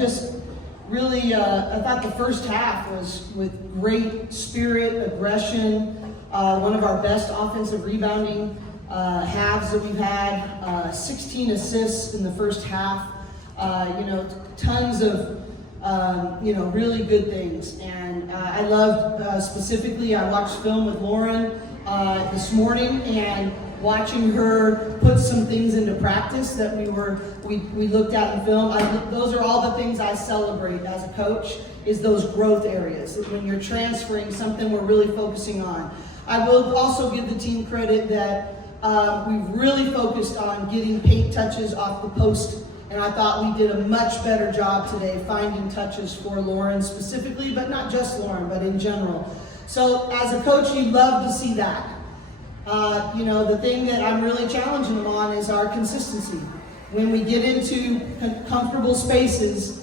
just really, I thought the first half was with great spirit, aggression, one of our best offensive rebounding halves that we've had, 16 assists in the first half, tons of really good things. And I loved specifically, I watched film with Lauren this morning, and watching her put some things into practice that we looked at in film. Those are all the things I celebrate as a coach, is those growth areas. When you're transferring something we're really focusing on. I will also give the team credit that we've really focused on getting paint touches off the post, and I thought we did a much better job today finding touches for Lauren specifically, but not just Lauren, but in general. So as a coach, you love to see that. The thing that I'm really challenging them on is our consistency. When we get into comfortable spaces,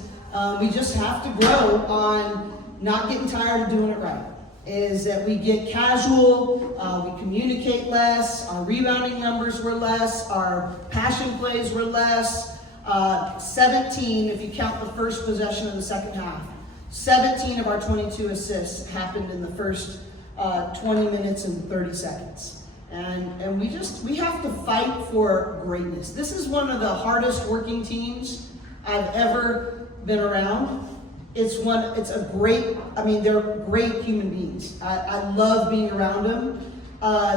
we just have to grow on not getting tired of doing it right. Is that we get casual, we communicate less, our rebounding numbers were less, our passion plays were less. 17, if you count the first possession of the second half. 17 of our 22 assists happened in the first 20 minutes and 30 seconds. And we have to fight for greatness. This is one of the hardest working teams I've ever been around. They're great human beings. I love being around them.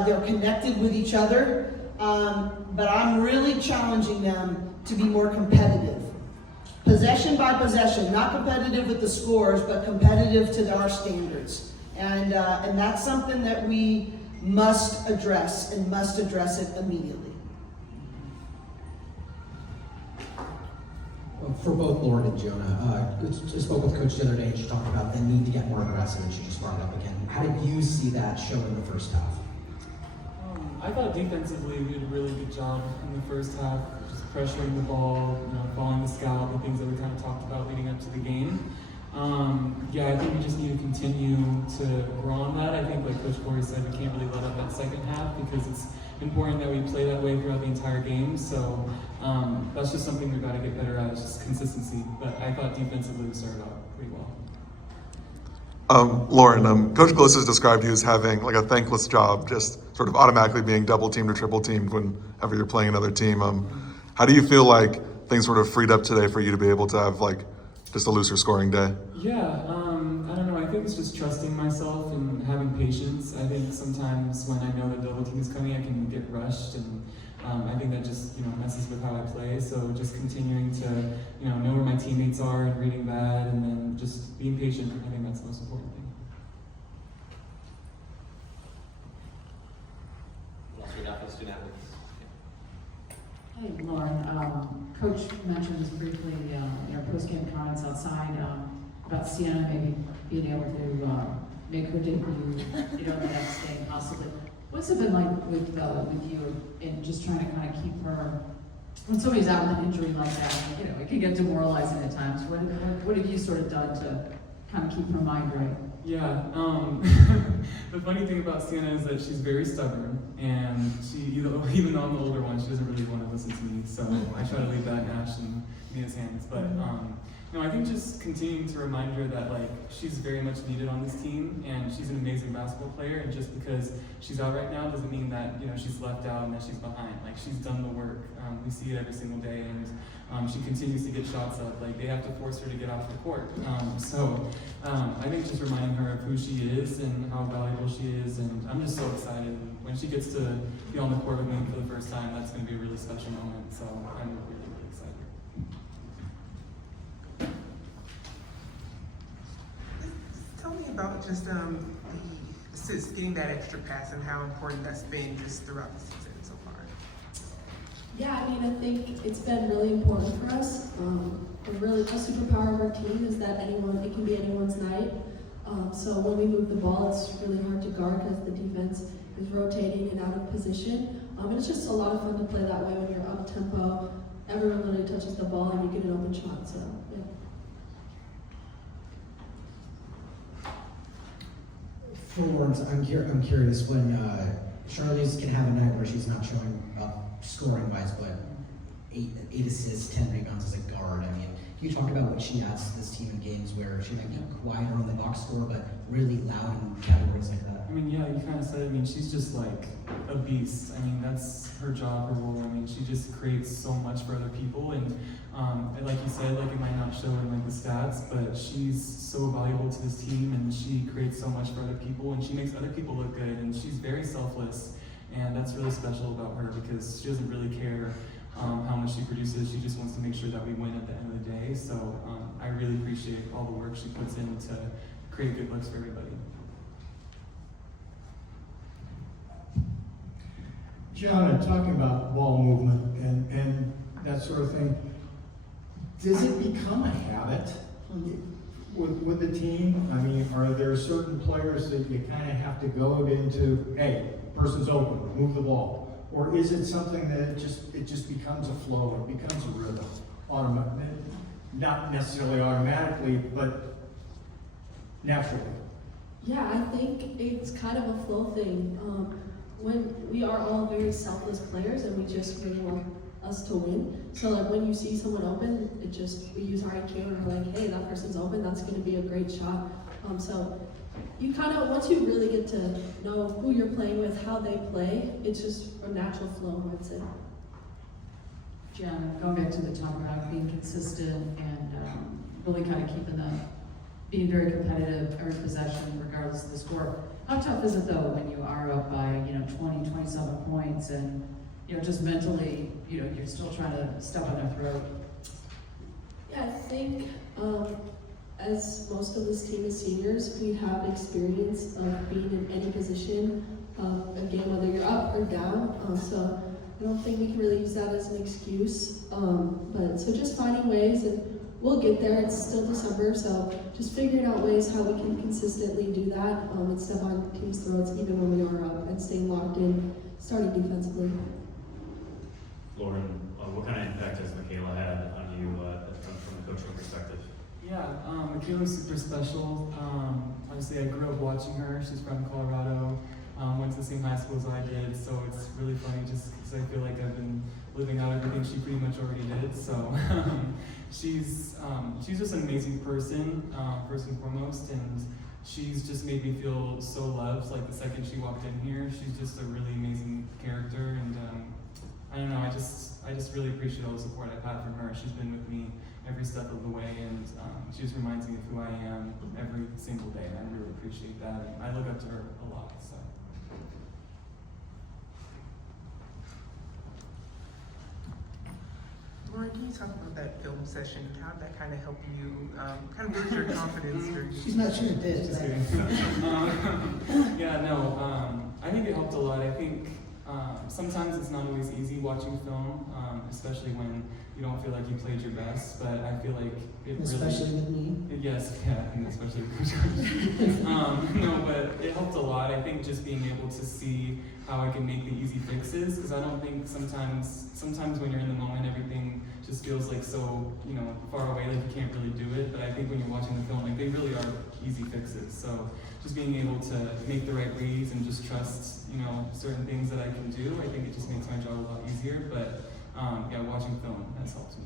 They're connected with each other. But I'm really challenging them to be more competitive. Possession by possession, not competitive with the scores, but competitive to our standards. And that's something that we must address, and must address it immediately. For both Lauren and Gianna, I spoke with Coach the other day, and she talked about the need to get more aggressive, and she just brought it up again. How did you see that show in the first half? I thought defensively we did a really good job in the first half, just pressuring the ball, following the scout, the things that we kind of talked about leading up to the game. I think we just need to continue to grow on that. I think, like Coach Corey said, we can't really let up that second half because it's important that we play that way throughout the entire game. So that's just something we've got to get better at, is just consistency. But I thought defensively we started out pretty well. Lauren, Coach Bliss has described you as having like a thankless job, just sort of automatically being double teamed or triple teamed whenever you're playing another team. How do you feel like things sort of freed up today for you to be able to have like just a looser scoring day? I don't know. I think it's just trusting myself and having patience. I think sometimes when I know that double team is coming, I can get rushed, and I think that just messes with how I play. So just continuing to know where my teammates are and reading that, and then just being patient. I think that's the most important thing. Hey, Lauren. Coach mentioned this briefly in our postgame comments outside about Sienna maybe being able to make her debut, the next day possibly. What's it been like with you and just trying to kind of keep her, when somebody's out with an injury like that, it can get demoralizing at times. What have you sort of done to kind of keep her mind right? Yeah, the funny thing about Sienna is that she's very stubborn, and she, even though I'm the older one, she doesn't really want to listen to me, so I try to leave that in Ash and Mia's hands. But I think just continuing to remind her that she's very much needed on this team, and she's an amazing basketball player, and just because she's out right now doesn't mean that she's left out and that she's behind. She's done the work. We see it every single day, and she continues to get shots up. They have to force her to get off the court. I think just reminding her of who she is and how valuable she is, and I'm just so excited. When she gets to be on the court with me for the first time, that's going to be a really special moment. So I'm really, really excited. Tell me about just getting that extra pass and how important that's been just throughout the season so far. Yeah, I think it's been really important for us. The superpower of our team is that it can be anyone's night. So when we move the ball, it's really hard to guard because the defense is rotating and out of position. And it's just a lot of fun to play that way when you're up tempo. Everyone literally touches the ball and you get an open shot. So yeah. For Lawrence, I'm curious when Charlize can have a night where she's not showing up scoring wise, but 8 assists, 10 rebounds as a guard. Can you talk about what she adds to this team in games where she might be quieter on the box score, but really loud in categories like that? I mean, yeah, you kind of said it. I mean, she's just like a beast. I mean, that's her job, her role. I mean, she just creates so much for other people. And like you said, like it might not show in like the stats, but she's so valuable to this team, and she creates so much for other people, and she makes other people look good. And she's very selfless, and that's really special about her because she doesn't really care how much she produces. She just wants to make sure that we win at the end of the day. So I really appreciate all the work she puts in to create good looks for everybody. Gianna, talking about ball movement and that sort of thing, does it become a habit with the team? I mean, are there certain players that you kind of have to go into, hey, person's open, move the ball? Or is it something that it just becomes a flow, it becomes a rhythm? Not necessarily automatically, but naturally. Yeah, I think it's kind of a flow thing. When we are all very selfless players and we just really want us to win. So like when you see someone open, we use our IQ and we're like, hey, that person's open, that's gonna be a great shot. So you kind of, once you really get to know who you're playing with, how they play, it's just a natural flow, I'd say. Gianna, going back to the top about being consistent and really kind of being very competitive every possession regardless of the score. How tough is it though when you are up by 20, 27 points and just mentally you're still trying to step on their throat? Yeah, I think as most of this team is seniors, we have experience of being in any position of a game, whether you're up or down. So I don't think we can really use that as an excuse. But so just finding ways, and we'll get there. It's still December, so just figuring out ways how we can consistently do that and step on teams' throats even when we are up and staying locked in, starting defensively. Lauren, what kind of impact has Michaela had on you from the coaching perspective? Yeah, Michaela's super special. Obviously, I grew up watching her. She's from Colorado. Went to the same high school as I did, so it's really funny just because I feel like I've been living out everything she pretty much already did. So she's just an amazing person, first and foremost, and she's just made me feel so loved. Like the second she walked in here, she's just a really amazing character, and I don't know, I just really appreciate all the support I've had from her. She's been with me every step of the way, and she just reminds me of who I am every single day, and I really appreciate that, and I look up to her a lot, so. Lauren, can you talk about that film session? How did that kind of help you kind of build your confidence? She's not sure it did. Just kidding. Yeah, no, I think it helped a lot. I think sometimes it's not always easy watching film, especially when you don't feel like you played your best, but I feel like it Especially really... with me. Yes, yeah, and especially with Coach. No, but it helped a lot. I think just being able to see how I can make the easy fixes, because I don't think sometimes when you're in the moment, everything just feels like so, far away, like you can't really do it. But I think when you're watching the film, like they really are easy fixes. So just being able to make the right reads and just trust, certain things that I can do, I think it just makes my job a lot easier. But yeah, watching film has helped me.